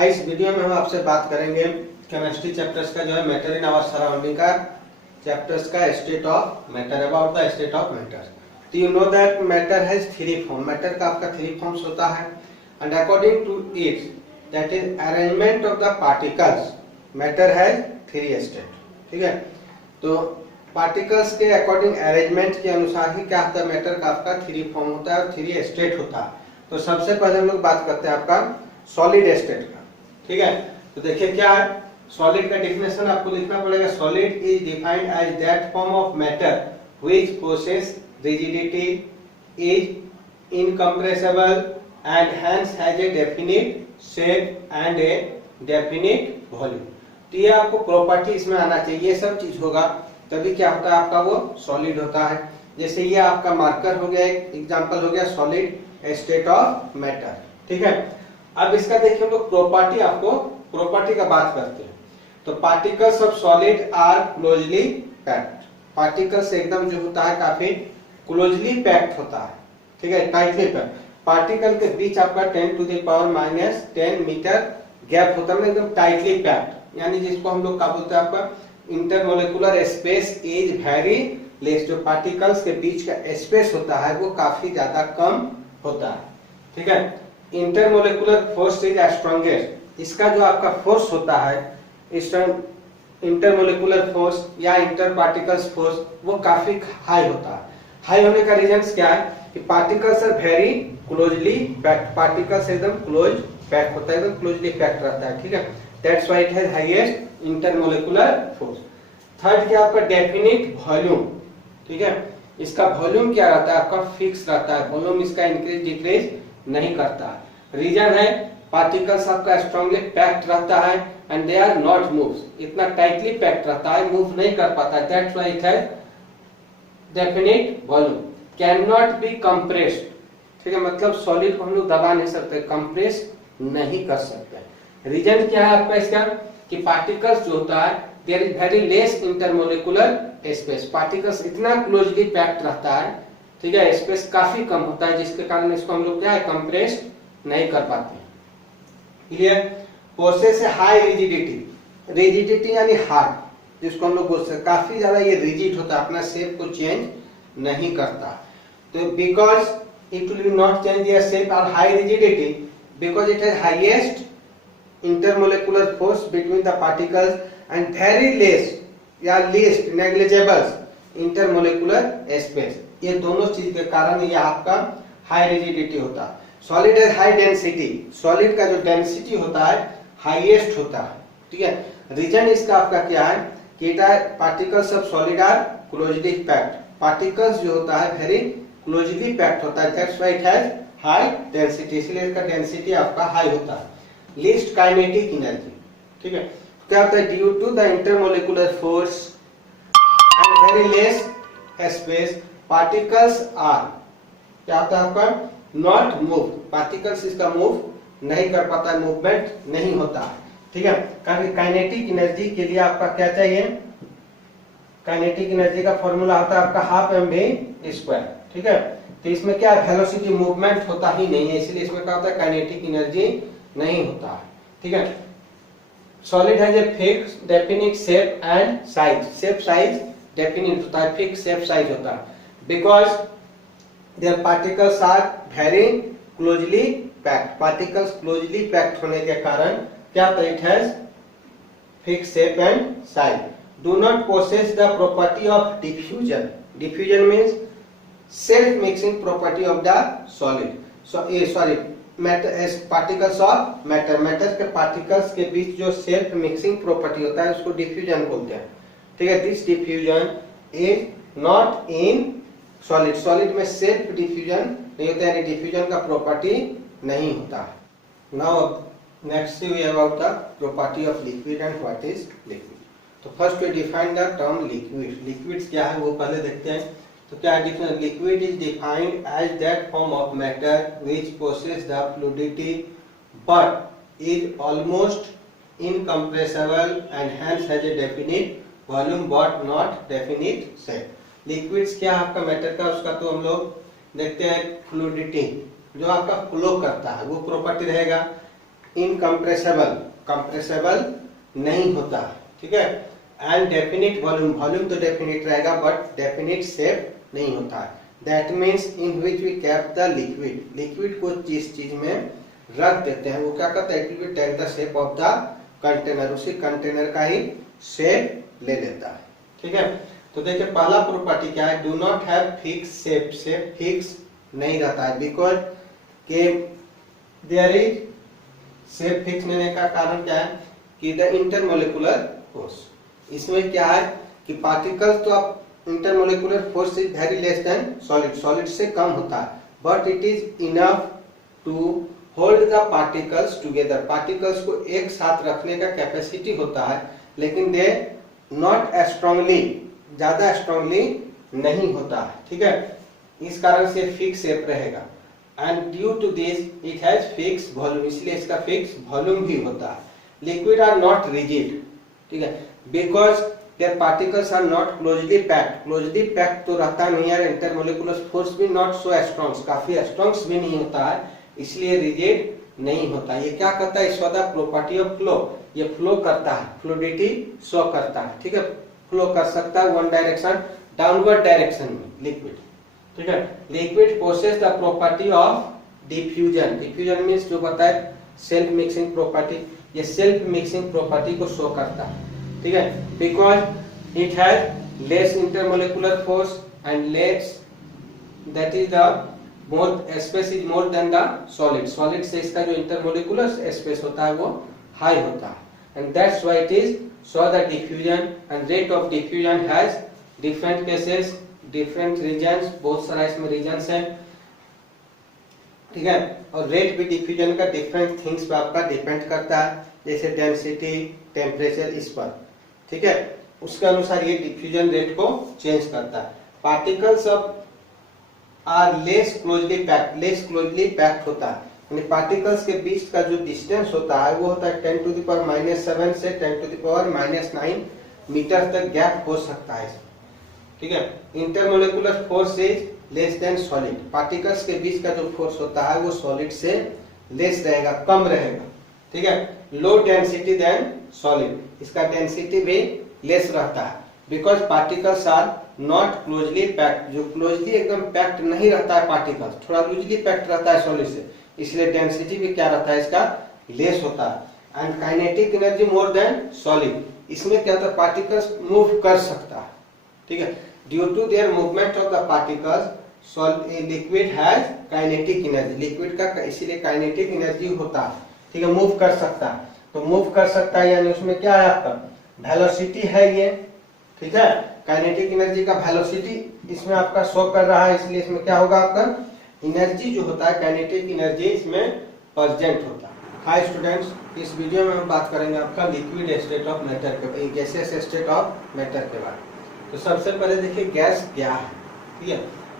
इस वीडियो में हम आपसे बात करेंगे केमिस्ट्री चैप्टर्स का जो है मैटर इन आवर सराउंडिंग का चैप्टर्स का state of matter, about the state of matter. तो you know that matter has three form, matter का आपका थ्री फॉर्म्स होता है and according to it that is arrangement of the particles matter has three state. ठीक है, तो particles के according arrangement के अनुसार ही क्या होता है, मैटर का आपका थ्री फॉर्म होता है और थ्री स्टेट होता है। तो सबसे पहले हम लोग बात करते हैं आपका सॉलिड स्टेट का। ठीक है, तो देखिए क्या है सॉलिड का डेफिनेशन आपको लिखना पड़ेगा। Solid is defined as that form of matter which possess rigidity, is incompressible and hence has a definite shape and a definite volume. तो ये आपको प्रॉपर्टी इसमें आना चाहिए, ये सब चीज होगा तभी क्या होता है आपका वो सॉलिड होता है। जैसे ये आपका मार्कर हो गया, एक एग्जांपल हो गया सॉलिड स्टेट ऑफ मैटर। ठीक है, अब इसका देखिए हम लोग प्रॉपर्टी, आपको प्रॉपर्टी का बात करते हैं। तो particles of solid are closely packed, particles एकदम जो होता है काफी क्लोजली पैक्ड होता है। ठीक है, टाइटली पैक्ड। पार्टिकल के बीच आपका 10⁻⁻10 मीटर गैप होता है, एकदम टाइटली पैक्ड, यानी जिसको हम लोग क्या बोलते हैं आपका intermolecular space is very less. जो पार्टिकल्स के बीच का स्पेस होता है वो काफी ज्यादा कम होता है। ठीक है, इंटरमोलिकुलर फोर्स इज स्ट्रॉन्गेस्ट, इसका जो आपका फोर्स होता है इंटरमोलिकुलर फोर्स या इंटर पार्टिकल्स फोर्स वो काफी हाई होता है। हाई होने का रीजन क्या है कि particles are very closely packed, particles एकदम क्लोज पैक्ड होता है, एकदम क्लोजली पैक्ड रहता है। ठीक है, that's why it has highest intermolecular force. Third क्या आपका डेफिनिट वॉल्यूम। ठीक है, इसका वॉल्यूम क्या रहता है आपका फिक्स रहता है, वॉल्यूम इसका इंक्रीज डिक्रीज नहीं करता है। रीजन है पार्टिकल्स आपका स्ट्रांगली पैक्ड रहता है and they are not moves, इतना टाइटली पैक्ड रहता है, मूव नहीं कर पाता, that's why it has definite volume. Can not be compressed, ठीक है, मतलब सॉलिड को हम लोग दबा नहीं सकते, कंप्रेस नहीं कर सकते। रीजन क्या है आपका इसका कि पार्टिकल्स जो होता है there is very less intermolecular space, particles इतना क्लोजली पैक्ड रहता है, ठीक है, स्पेस काफी कम होता है, जिसके कारण इसको हम लोग क्या है कंप्रेस नहीं कर पाते। Clear. Possess high rigidity, rigidity यानी हार्ड, जिसको हम लोग बोल सकते काफी ज्यादा ये रिजिड होता है, अपना शेप को चेंज नहीं करता। तो because it will not change their shape और high rigidity because it has highest intermolecular force between the particles and very less या लीस्ट नेग्लिजिबल इंटरमोलिकुलर स्पेस, ये दोनों चीज के कारण ये आपका हाई रिजिडिटी होता है। सॉलिड है हाई डेंसिटी, सॉलिड का जो डेंसिटी होता है हाईएस्ट होता है। ठीक है, रीजन इसका आपका क्या है कि particles of solid are closely packed, particles जो होता है वेरी क्लोजली पैक्ड होता है, that's why it has high density, इसलिए इसका डेंसिटी आपका हाई होता है। लीस्ट काइनेटिक एनर्जी, ठीक है, क्या होता है due to the intermolecular force and very less space particles are, क्या होता है आपका नॉट मूव, पार्टिकल्स इसका मूव नहीं कर पाता, मूवमेंट नहीं होता है। ठीक है, कारण काइनेटिक एनर्जी के लिए आपका क्या चाहिए, काइनेटिक एनर्जी का फॉर्मूला होता है आपका हाफ mv²। ठीक है, तो इसमें क्या वेलोसिटी मूवमेंट होता ही नहीं है, इसलिए इसमें क्या होता है काइनेटिक एनर्जी नहीं होता है। ठीक है, solid has a fix definite shape and size, shape size definite होता है, फिक्स शेप साइज होता है, because there particles are very closely packed, particles closely packed होने के कारण क्या होता है it has fix shape and size. Do not possess the property of diffusion, diffusion means self mixing property of the solid, sorry matter particles of matter, matter के particles के बीच जो सेल्फ मिक्सिंग प्रॉपर्टी होता है उसको diffusion बोलते हैं। ठीक है, this diffusion is not in solid, solid में सेल्फ डिफ्यूजन नहीं होता है, यानी डिफ्यूजन का प्रॉपर्टी नहीं होता है। Now next we about the property of liquid and what is liquid. तो first we define the term liquid, liquids क्या है वो पहले देखते हैं। तो क्या है, liquid is defined as that form of matter which possess the fluidity but is almost incompressible and hence has a definite volume but not definite shape. Liquids क्या है आपका मैटर का, उसका तो हम लोग देखते हैं फ्लूइडिटी, जो आपका फ्लो करता है वो प्रॉपर्टी रहेगा। इनकम्प्रेसिबल, कंप्रेसिबल नहीं होता, ठीक है। एंड डेफिनिट वॉल्यूम, वॉल्यूम तो डेफिनिट रहेगा बट डेफिनिट शेप नहीं होता है। That means in which we cap the liquid, liquid को जिस चीज में रख देते हैं वो क्या करता है, it will take the shape of the container, उसी कंटेनर का ही शेप ले लेता है, ठीक है। तो देखिए पहला प्रॉपर्टी क्या है, do not have fix shape, shape fix नहीं रहता है, बिकॉज के देयर इज शेप फिक्स नहीं का कारण क्या है कि द इंटरमोलिकुलर फोर्स, इसमें क्या है कि पार्टिकल्स तो आप intermolecular force is very less than solid, solid से कम होता है, but it is enough to hold the particles together, particles को एक साथ रखने का कैपेसिटी होता है, लेकिन दे नॉट स्ट्रांगली, ज्यादा स्ट्रांगली नहीं होता है, ठीक है। इस कारण से फिक्स शेप रहेगा and due to this it has fix volume, इसलिए इसका फिक्स वॉल्यूम भी होता है। लिक्विड आर नॉट रिजिड, ठीक है, because there particles are not closely packed, closely packed तो रहता नहीं है, इंटरमोलिकुलर फोर्स भी नॉट सो स्ट्रॉन्ग, काफी स्ट्रॉन्ग भी नहीं होता है, इसलिए रिजिड नहीं होता। ये क्या करता है, इस प्रॉपर्टी ऑफ फ्लो, ये फ्लो करता है, फ्लूइडिटी शो करता है, ठीक है, फ्लो कर सकता है वन डायरेक्शन, डाउनवर्ड डायरेक्शन में लिक्विड, ठीक है। Liquid possess the property of diffusion, diffusion means जो बताए सेल्फ मिक्सिंग प्रॉपर्टी, ये सेल्फ मिक्सिंग प्रॉपर्टी को शो करता है, ठीक है, because it has less intermolecular force and less, that is the more space is more than the solid, solid से इसका जो इंटरमोलिकुलर स्पेस होता है वो हाई होता है, and that's why it is so the diffusion and rate of diffusion has different cases, different reasons, बहुत सारा इसमें रीजन्स है, ठीक है, और रेट भी डिफ्यूजन का डिफरेंट थिंग्स पे आपका डिपेंड करता है, जैसे डेंसिटी, टेम्परेचर, इस पर, ठीक है, उसके अनुसार ये डिफ्यूजन रेट को चेंज करता है। Particles of are less closely packed, less closely packed होता है, यानी पार्टिकल्स के बीच का जो डिस्टेंस होता है वो होता है 10⁻⁷ से 10⁻⁹ मीटर तक गैप हो सकता है, ठीक है। Intermolecular force is less than solid, particles के बीच का जो फोर्स होता है वो सॉलिड से लेस रहेगा, कम रहेगा, ठीक है। लो डेंसिटी देन सॉलिड, इसका डेंसिटी भी लेस रहता है, because particles are not closely packed, जो क्लोजली एकदम पैक्ड नहीं रहता है पार्टिकल्स, थोड़ा लूजली पैक्ड रहता है सॉलिड से, इसलिए डेंसिटी भी क्या रहता है इसका, लेस होता है। And kinetic energy more than solid, इसमें क्या होता है पार्टिकल्स मूव कर सकता है, ठीक है, due to their movement of the particles liquid has kinetic energy, liquid का इसीलिए काइनेटिक एनर्जी होता है, ठीक है, मूव कर सकता है, तो मूव कर सकता है यानी उसमें क्या है आपका वेलोसिटी है ये, ठीक है, काइनेटिक एनर्जी का वेलोसिटी इसमें आपका शो कर रहा है, इसलिए इसमें क्या होगा आपका एनर्जी जो होता है काइनेटिक एनर्जी इसमें प्रेजेंट होता है। हाय स्टूडेंट्स, इस वीडियो में हम बात करेंगे आपका लिक्विड स्टेट ऑफ मैटर के, गैसियस स्टेट ऑफ मैटर के बारे में। तो सबसे पहले देखिए गैस क्या है, ठीक है,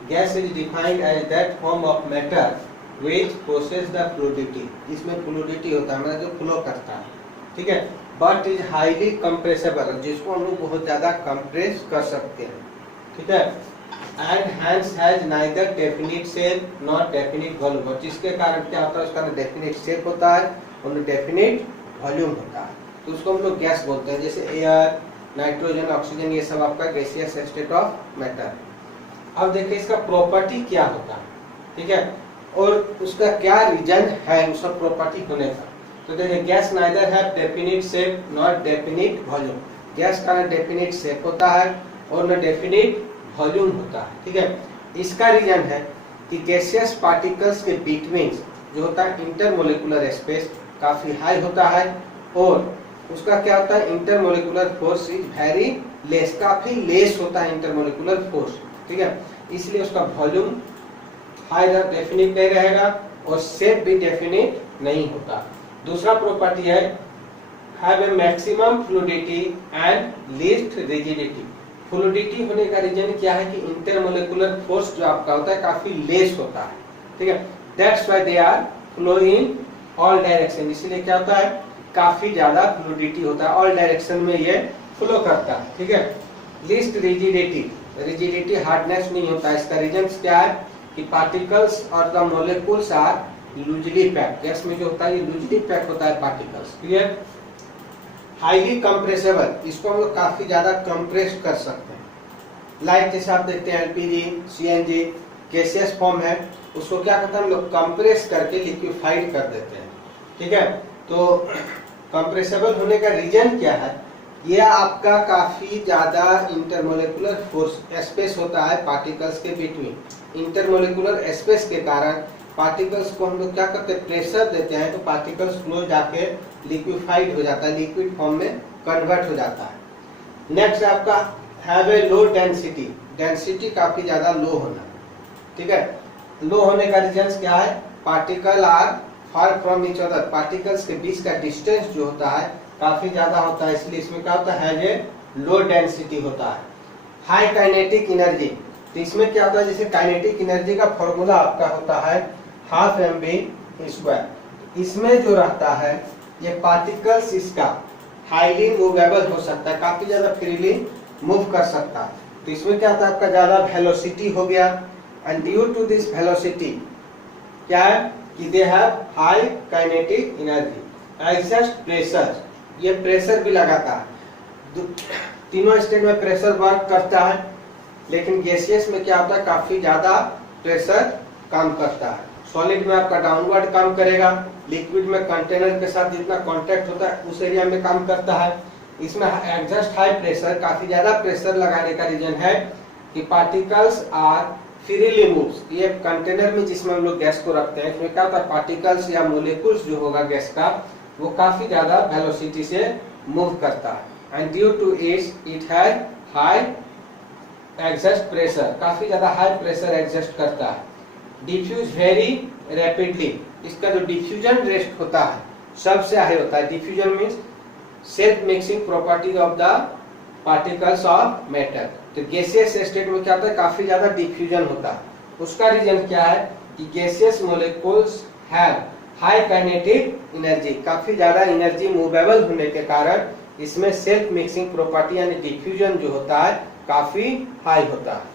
gas is defined as that form of matter which possess the fluidity, इसमें फ्लूइडिटी होता है मतलब जो फ्लो करता है, ठीक है, बट इज हाईली कंप्रेसिबल, जिसको हम लोग बहुत ज्यादा कंप्रेस कर सकते हैं, ठीक है, and hence has neither definite shape not definite volume, और जिसके कारण क्या होता है उसका ना डेफिनिट शेप होता है और ना डेफिनिट वॉल्यूम होता है, तो उसको हम लोग गैस बोलते हैं, जैसे एयर, नाइट्रोजन, ऑक्सीजन, ये सब आपका गैसियस स्टेट ऑफ मैटर। अब देखिए इसका प्रॉपर्टी क्या होता है, ठीक है, और उसका क्या रीजन है उस प्रॉपर्टी होने का। तो देखिए gas neither have definite shape not definite volume, gas का ना डेफिनिट शेप होता है और ना डेफिनिट वॉल्यूम होता है, ठीक है। इसका रीजन है कि गैसियस पार्टिकल्स के बिटवीन जो होता है इंटरमोलिकुलर स्पेस काफी हाई होता है, और उसका क्या होता है intermolecular force is very less, काफी लेस होता है इंटरमोलिकुलर फोर्स, ठीक है, इसलिए उसका वॉल्यूम हाई डेफिनिट नहीं रहेगा और शेप भी डेफिनिट नहीं होता। दूसरा प्रॉपर्टी है have a maximum fluidity and least rigidity, fluidity होने का रीजन क्या है कि इंटरमोलिकुलर फोर्स जो आपका होता है काफी लेस होता है, ठीक है, that's why they are flow in all direction, इसलिए क्या होता है काफी ज्यादा फ्लूइडिटी होता है, ऑल डायरेक्शन में ये फ्लो करता है, ठीक है। लीस्ट रिजिडिटी, रिजिडिटी हार्डनेस नहीं होता, इसका रीजन क्या है कि पार्टिकल्स और the molecules are loosely packed, gas में जो होता है ये लूजली पैक होता है पार्टिकल्स। क्लियर? हाईली कंप्रेसेबल, इसको हम लोग काफी ज्यादा कंप्रेस कर सकते हैं। लाइक जैसे आप देखते हैं एलपीजी, सीएनजी गैसियस फॉर्म है, उसको क्या करते हैं हम लोग कंप्रेस करके लिक्विफाइड कर देते हैं। ठीक है, तो कंप्रेसेबल होने का रीजन क्या है? ये आपका काफी ज्यादा इंटरमोलिकुलर फोर्स स्पेस होता है पार्टिकल्स के बिटवीन। इंटरमोलिकुलर स्पेस के कारण पार्टिकल्स को हम लोग क्या करते हैं, प्रेशर देते हैं, तो पार्टिकल्स फ्लो जाके लिक्विफाइड हो जाता है, लिक्विड फॉर्म में कन्वर्ट हो जाता है। नेक्स्ट आपका have a low density, density काफी ज्यादा लो होना। ठीक है, लो होने का रीजन क्या है? Particle are far from each other, particles के बीच का डिस्टेंस जो होता है काफी ज्यादा होता है, इसलिए इसमें क्या होता है, हैज ए लो डेंसिटी होता है। हाई काइनेटिक एनर्जी, तो इसमें क्या होता है, जैसे काइनेटिक एनर्जी का फॉर्मूला आपका होता है हाफ mv²। इसमें जो रहता है ये पार्टिकल्स इसका हाईली मूवेबल हो सकता है, काफी ज्यादा फ्रीली मूव कर सकता है। तो इसमें क्या होता है, आपका ज्यादा वेलोसिटी हो गया, and due to this velocity क्या है कि they have high kinetic energy. Exert pressure, ये प्रेशर भी लगाता है, तीनों स्टेट में प्रेशर वर्क करता है, लेकिन गैसियस में क्या होता है, काफी ज्यादा प्रेशर काम करता है। सॉलिड में आपका डाउनवर्ड काम करेगा, लिक्विड में कंटेनर के साथ जितना कांटेक्ट होता है उस एरिया में काम करता है। इसमें एग्जस्ट हाई प्रेशर, काफी ज्यादा प्रेशर लगाने का रीजन है कि पार्टिकल्स आर फ्रीली मूव्स। ये कंटेनर में जिसमें हम लोग गैस को रखते हैं, इसमें क्या होता है, पार्टिकल्स या मोलिक्यूल्स जो होगा गैस का वो काफी ज्यादा वेलोसिटी से मूव करता है, and due to it has high exert pressure, काफी ज्यादा हाई प्रेशर एग्जस्ट करता है। डिफ्यूज वेरी रैपिडली, इसका जो डिफ्यूजन रेट होता है सबसे हाई होता है। Diffusion means self mixing property of the particles of matter. तो गैसियस स्टेट में क्या होता है, काफी ज्यादा डिफ्यूजन होता है। उसका रीजन क्या है कि gaseous molecules have high kinetic energy, काफी ज्यादा एनर्जी मूवेबल होने के कारण इसमें सेल्फ मिक्सिंग प्रॉपर्टी यानी डिफ्यूजन जो होता है काफी हाई होता है।